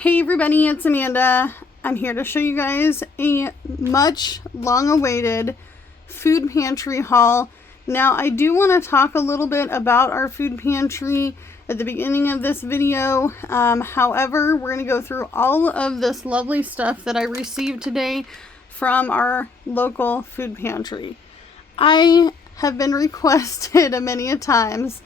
Hey everybody, it's Amanda. I'm here to show you guys a much long-awaited food pantry haul. Now, I do want to talk a little bit about our food pantry at the beginning of this video. However, we're going to go through all of this lovely stuff that I received today from our local food pantry. I have been requested many a times,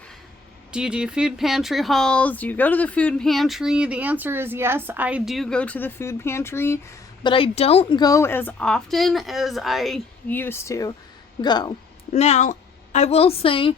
do you do food pantry hauls? Do you go to the food pantry? The answer is yes, I do go to the food pantry, but I don't go as often as I used to go. Now, I will say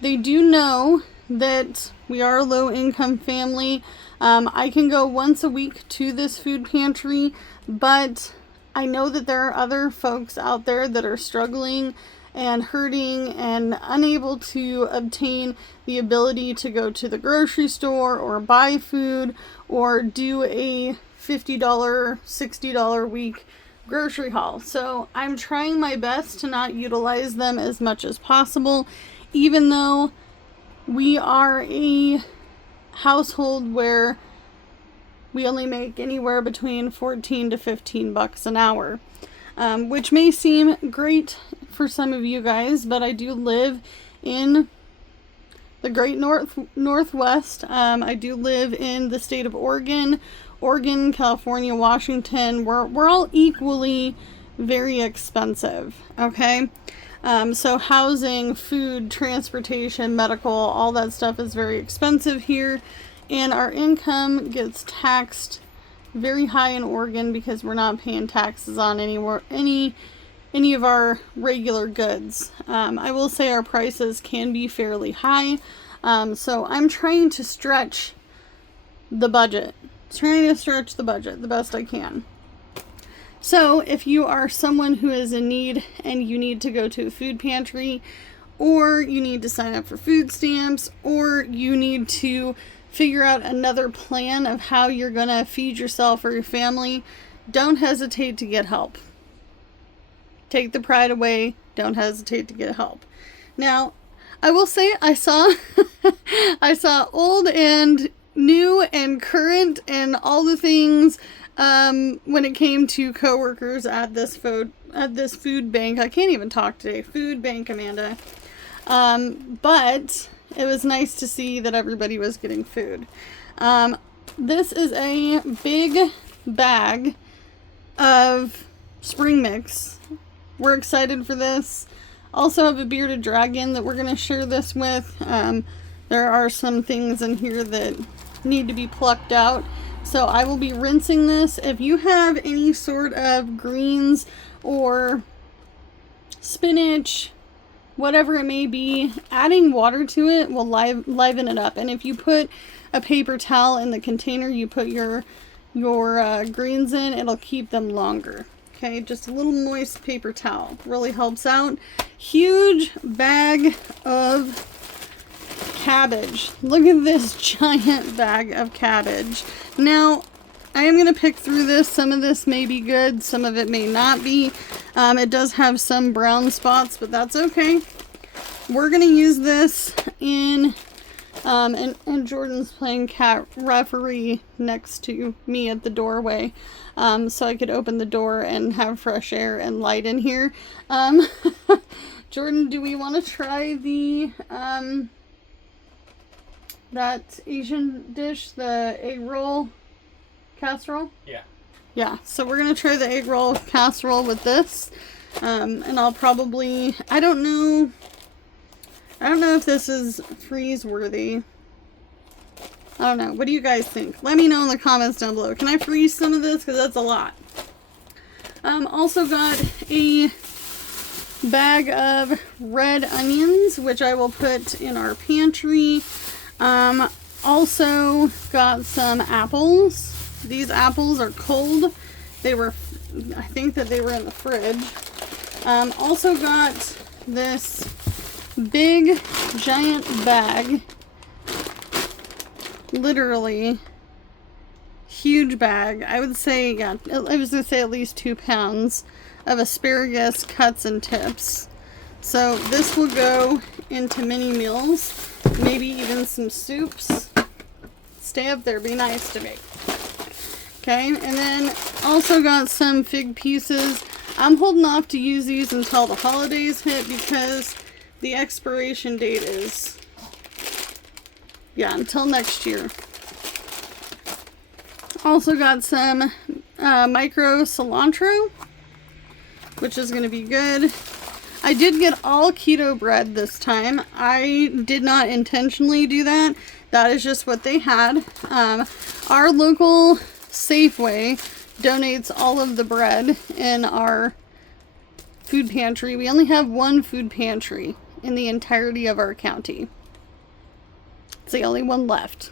they do know that we are a low-income family. I can go once a week to this food pantry, but I know that there are other folks out there that are struggling and hurting and unable to obtain the ability to go to the grocery store or buy food or do a $50, $60 week grocery haul. So I'm trying my best to not utilize them as much as possible, even though we are a household where we only make anywhere between 14 to 15 bucks an hour, which may seem great for some of you guys, but I do live in the great Northwest. I do live in the state of Oregon, California, Washington. We're all equally very expensive, okay? So housing, food, transportation, medical, all that stuff is very expensive here, and our income gets taxed very high in Oregon because we're not paying taxes on any of our regular goods. I will say our prices can be fairly high, so I'm trying to stretch the budget. The best I can. So if you are someone who is in need and you need to go to a food pantry, or you need to sign up for food stamps, or you need to figure out another plan of how you're going to feed yourself or your family, don't hesitate to get help. Take the pride away. Don't hesitate to get help. Now, I will say I saw old and new and current and all the things when it came to coworkers at this food bank. I can't even talk today. Food bank, Amanda. But it was nice to see that everybody was getting food. This is a big bag of spring mix. We're excited for this. Also have a bearded dragon that we're going to share this with. There are some things in here that need to be plucked out. So I will be rinsing this. If you have any sort of greens or spinach, whatever it may be, adding water to it will liven it up. And if you put a paper towel in the container you put your greens in, it'll keep them longer. Okay, just a little moist paper towel really helps out. Huge bag of cabbage. Look at this giant bag of cabbage. Now, I am going to pick through this. Some of this may be good, some of it may not be. It does have some brown spots, but that's okay. We're going to use this in, and Jordan's playing cat referee next to me at the doorway. So I could open the door and have fresh air and light in here. Jordan, do we want to try the, that Asian dish, the egg roll casserole? Yeah. Yeah, so we're going to try the egg roll casserole with this. And I'll probably, I don't know if this is freeze worthy. I don't know. What do you guys think? Let me know in the comments down below. Can I freeze some of this? Because that's a lot. Also got a bag of red onions, which I will put in our pantry. Also got some apples. These apples are cold. I think that they were in the fridge. Also got this big giant bag, literally huge bag. I would say, yeah, I was gonna say at least 2 pounds of asparagus cuts and tips. So this will go into mini meals, maybe even some soups. Stay up there, be nice to me. Okay, and then also got some fig pieces. I'm holding off to use these until the holidays hit because the expiration date is, yeah, until next year. Also got some micro cilantro, which is going to be good. I did get all keto bread this time. I did not intentionally do that. That is just what they had. Our local Safeway donates all of the bread in our food pantry. We only have one food pantry in the entirety of our county. It's the only one left.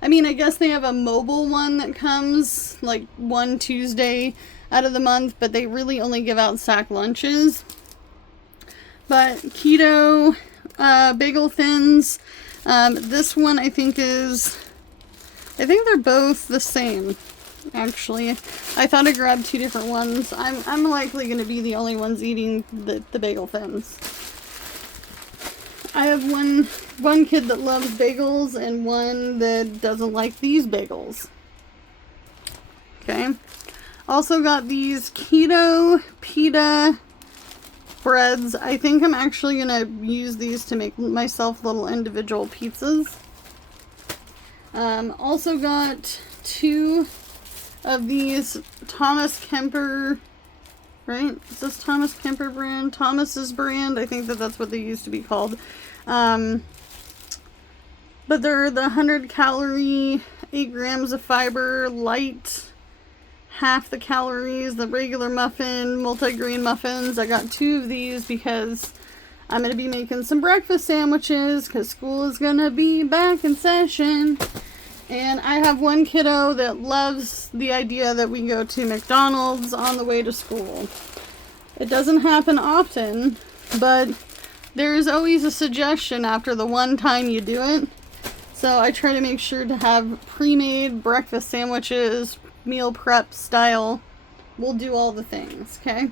I mean, I guess they have a mobile one that comes like one Tuesday out of the month, but they really only give out sack lunches. But keto bagel thins. This one I think they're both the same. Actually, I thought I grabbed two different ones. I'm likely going to be the only ones eating the bagel thins. I have one kid that loves bagels and one that doesn't like these bagels. Okay. Also got these keto pita breads. I think I'm actually going to use these to make myself little individual pizzas. Also got two of these Thomas Kemper, right? Is this Thomas Kemper brand? Thomas's brand. I think that's what they used to be called. But they're the 100 calorie, 8 grams of fiber, light, half the calories, the regular muffin, multi-grain muffins. I got two of these because I'm going to be making some breakfast sandwiches because school is going to be back in session. And I have one kiddo that loves the idea that we go to McDonald's on the way to school. It doesn't happen often, but there's always a suggestion after the one time you do it. So I try to make sure to have pre-made breakfast sandwiches, meal prep style. We'll do all the things, okay?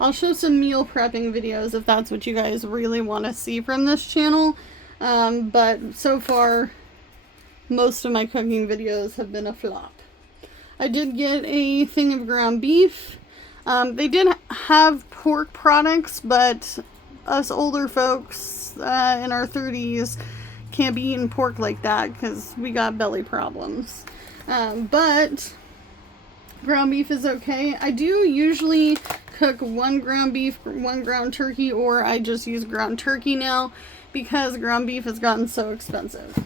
I'll show some meal prepping videos if that's what you guys really want to see from this channel. But so far, most of my cooking videos have been a flop. I did get a thing of ground beef. They did have pork products, but us older folks in our 30s can't be eating pork like that because we got belly problems. But ground beef is okay. I do usually cook one ground beef, one ground turkey, or I just use ground turkey now because ground beef has gotten so expensive.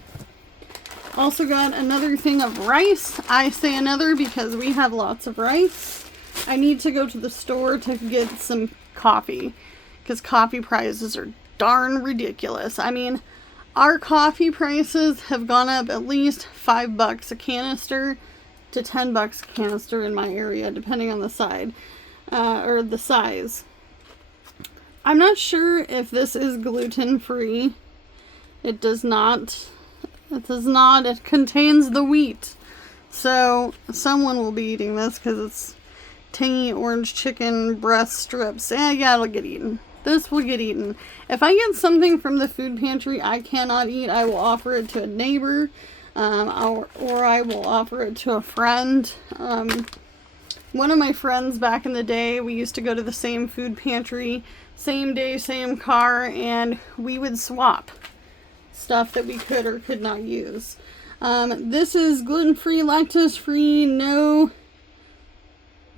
Also got another thing of rice. I say another because we have lots of rice. I need to go to the store to get some coffee because coffee prices are darn ridiculous. I mean, our coffee prices have gone up at least $5 a canister to $10 a canister in my area, depending on the side or the size. I'm not sure if this is gluten-free. It does not. It does not. It contains the wheat. So someone will be eating this because it's tangy orange chicken breast strips. Yeah, it'll get eaten. This will get eaten. If I get something from the food pantry I cannot eat, I will offer it to a neighbor, or I will offer it to a friend. One of my friends back in the day, we used to go to the same food pantry, same day, same car, and we would swap stuff that we could or could not use. This is gluten-free, lactose-free, no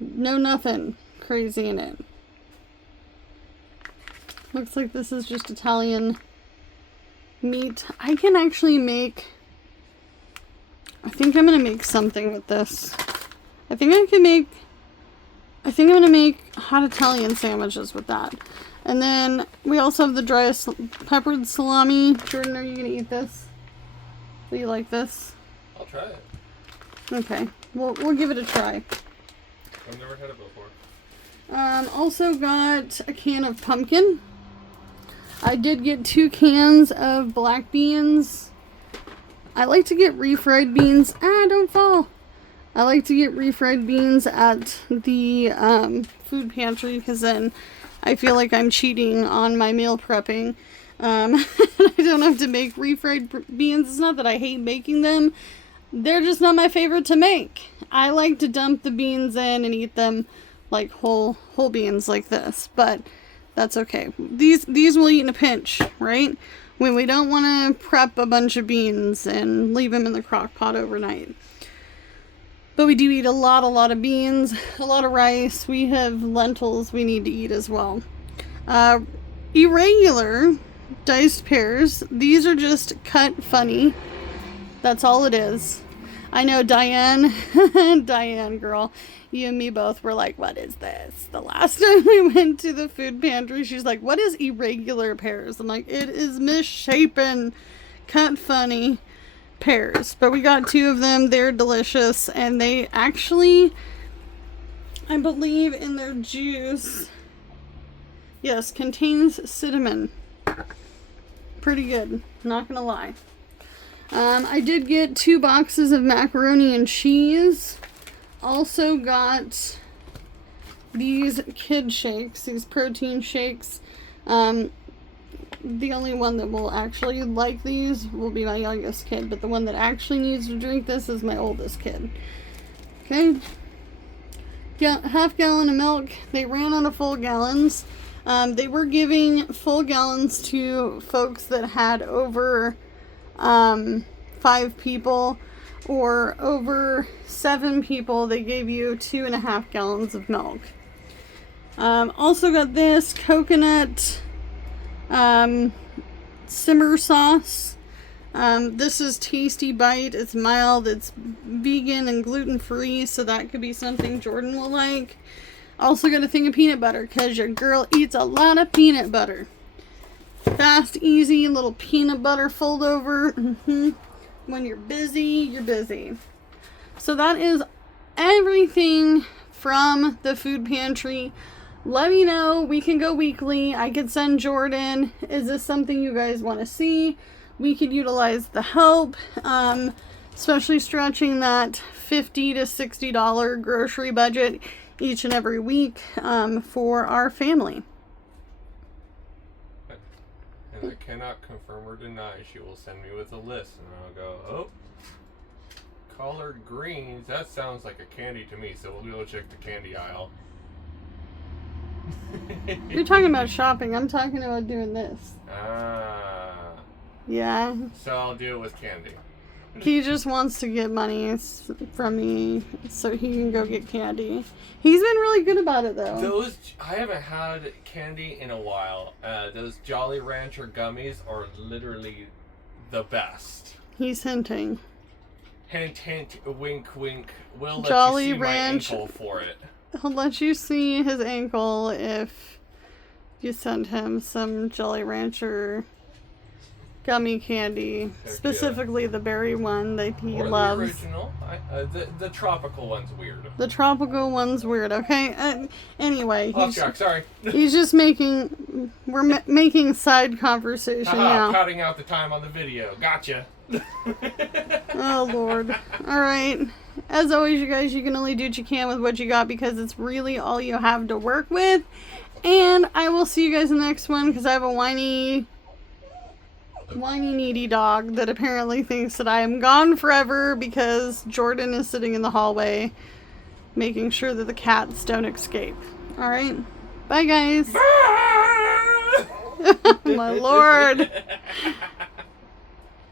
nothing crazy in it. Looks like this is just Italian meat. I can actually make, I think I'm going to make something with this. I think I'm going to make hot Italian sandwiches with that. And then we also have the dry peppered salami. Jordan, are you going to eat this? Do you like this? I'll try it. Okay, we'll give it a try. I've never had it before. Also got a can of pumpkin. I did get 2 cans of black beans. I like to get refried beans. Don't fall. I like to get refried beans at the food pantry because then I feel like I'm cheating on my meal prepping. I don't have to make refried beans. It's not that I hate making them. They're just not my favorite to make. I like to dump the beans in and eat them like whole beans like this, but that's okay. These we'll eat in a pinch, right? When we don't want to prep a bunch of beans and leave them in the crock pot overnight. But we do eat a lot of beans, a lot of rice. We have lentils we need to eat as well. Irregular diced pears. These are just cut funny. That's all it is. I know Diane, Diane girl, you and me both were like, what is this? The last time we went to the food pantry, she's like, what is irregular pears? I'm like, it is misshapen, cut funny pears. But we got 2 of them. They're delicious. And they actually, I believe in their juice, yes, contains cinnamon. Pretty good, not gonna lie. I did get 2 boxes of macaroni and cheese. Also got these kid shakes, these protein shakes. The only one that will actually like these will be my youngest kid, but the one that actually needs to drink this is my oldest kid. Okay. Half gallon of milk. They ran out of full gallons. They were giving full gallons to folks that had over 5 people, or over 7 people. They gave you 2.5 gallons of milk. Also got this coconut simmer sauce. This is Tasty Bite. It's mild, it's vegan and gluten-free, so that could be something Jordan will like. Also got a thing of peanut butter, because your girl eats a lot of peanut butter. Fast, easy, little peanut butter fold over. When you're busy, you're busy. So that is everything from the food pantry. Let me know. We can go weekly. I could send Jordan. Is this something you guys want to see? We could utilize the help, especially stretching that $50 to $60 grocery budget each and every week for our family. And I cannot confirm or deny. She will send me with a list, and I'll go, oh, collard greens. That sounds like a candy to me. So we'll go check the candy aisle. You're talking about shopping. I'm talking about doing this. Yeah. So I'll do it with candy. He just wants to get money from me so he can go get candy. He's been really good about it, though. I haven't had candy in a while. Those Jolly Rancher gummies are literally the best. He's hinting. Hint, hint, wink, wink. We'll let Jolly you see Ranch, my ankle for it. He'll let you see his ankle if you send him some Jolly Rancher gummy candy. Heck specifically the berry one that he or loves. The original. The tropical one's weird. The tropical one's weird, okay? Anyway. Off track, sorry. He's just making... We're making side conversation now. Cutting out the time on the video. Gotcha. Oh, Lord. Alright. As always, you guys, you can only do what you can with what you got, because it's really all you have to work with. And I will see you guys in the next one, because I have a whiny, needy dog that apparently thinks that I am gone forever because Jordan is sitting in the hallway making sure that the cats don't escape. Alright. Bye, guys. Bye! My Lord.